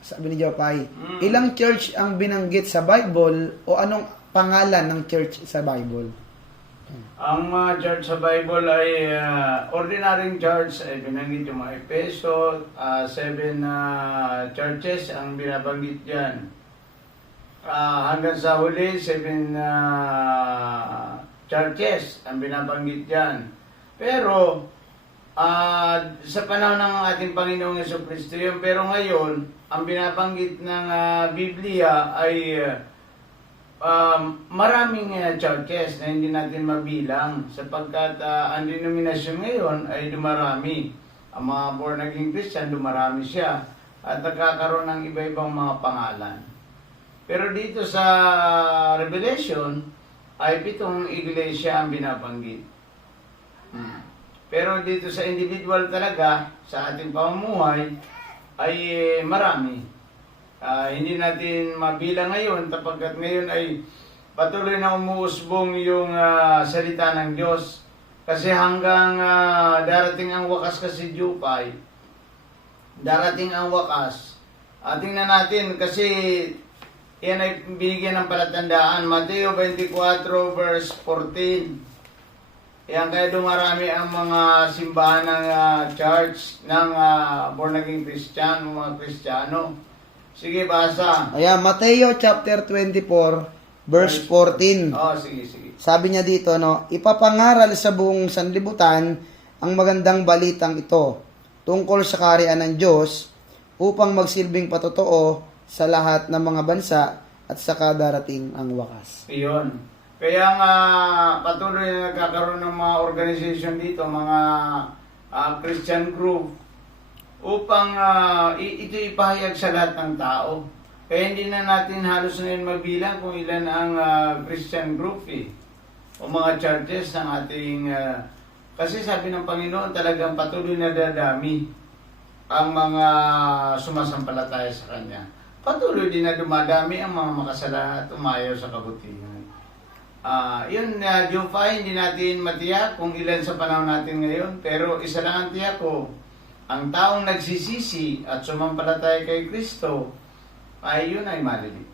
sabi ni Jopay, ilang church ang binanggit sa Bible o anong pangalan ng church sa Bible? Ang mga church sa Bible ay ordinaryong church ay binanggit yung mga Efeso, 7 churches ang binabanggit dyan. Hanggang sa huli, 7 churches ang binabanggit dyan. Pero, sa panahon ng ating Panginoong Jesucristo yun, pero ngayon, ang binabanggit ng Biblia ay maraming churches na hindi natin mabilang sapagkat ang denominasyon ngayon ay dumarami. Ang mga born again Christian, dumarami siya at nagkakaroon ng iba-ibang mga pangalan. Pero dito sa Revelation ay 7 iglesia ang binabanggit. Pero dito sa individual talaga, sa ating pamumuhay, ay marami. Hindi natin mabilang ngayon sapagkat ngayon ay patuloy na umuusbong yung salita ng Diyos. Kasi hanggang darating ang wakas kasi Jupay, darating ang wakas. Tingnan natin kasi yan ay binigyan ng palatandaan. Mateo 24 verse 14. Yan kaya dumarami ang mga simbahan ng church ng born again Christian, mga Kristiyano. Sige, basa. Ayan, Mateo chapter 24, verse 14. Sige. Sabi niya dito, no, ipapangaral sa buong sanlibutan ang magandang balitang ito tungkol sa kaharian ng Diyos upang magsilbing patotoo sa lahat ng mga bansa at saka darating ang wakas. Iyon. Kaya nga patuloy na nagkakaroon ng mga organization dito, mga Christian group, upang ito ipahayag sa lahat ng tao. Kaya hindi na natin halos ngayon mabilang kung ilan ang Christian group o mga churches ng ating... kasi sabi ng Panginoon talagang patuloy na dadami ang mga sumasampalataya sa Kanya. Patuloy din na dumadami ang mga makasalanan at umayaw sa kabutihan. Yun, Jopay, hindi natin matiyak kung ilan sa panahon natin ngayon, pero isa lang ang tiyak ko, ang taong nagsisisi at sumampalataya kay Kristo, ay yun ay maliligtas.